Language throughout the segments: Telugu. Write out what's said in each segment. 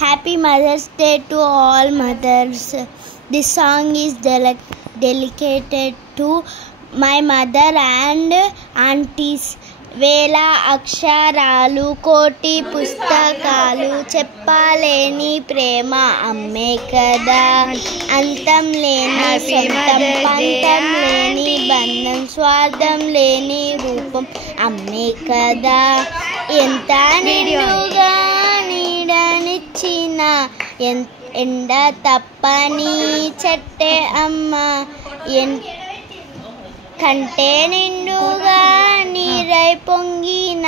Happy Mother's Day to all mothers. This song is dedicated to my mother and aunties. వేల అక్షరాలు కోటి పుస్తకాలు చెప్పలేని ప్రేమ అమ్మే కదా. అంతం లేని సొంతం పంతం లేని బంధం స్వార్థం లేని రూపం అమ్మే కదా. ఎంత నిండుగా నీడనిచ్చిన ఎండ తప్పని చెట్టే అమ్మ. కంటే నిండుగా నీరై పొంగిన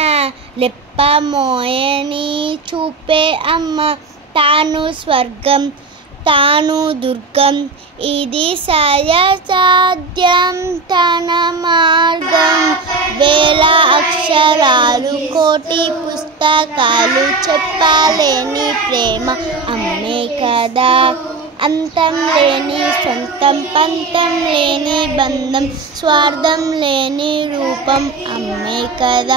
లెప్ప మోయని చూపే అమ్మ. తాను స్వర్గం తాను దుర్గం ఇది సహజసాధ్యం తన మార్గం. వేల అక్షరాలు కోటి పుస్తకాలు చెప్పలేని ప్రేమ అమ్మే కదా. అంతం లేని సొంతం పంతం లేని బంధం స్వార్థం లేని రూపం అమ్మే కదా.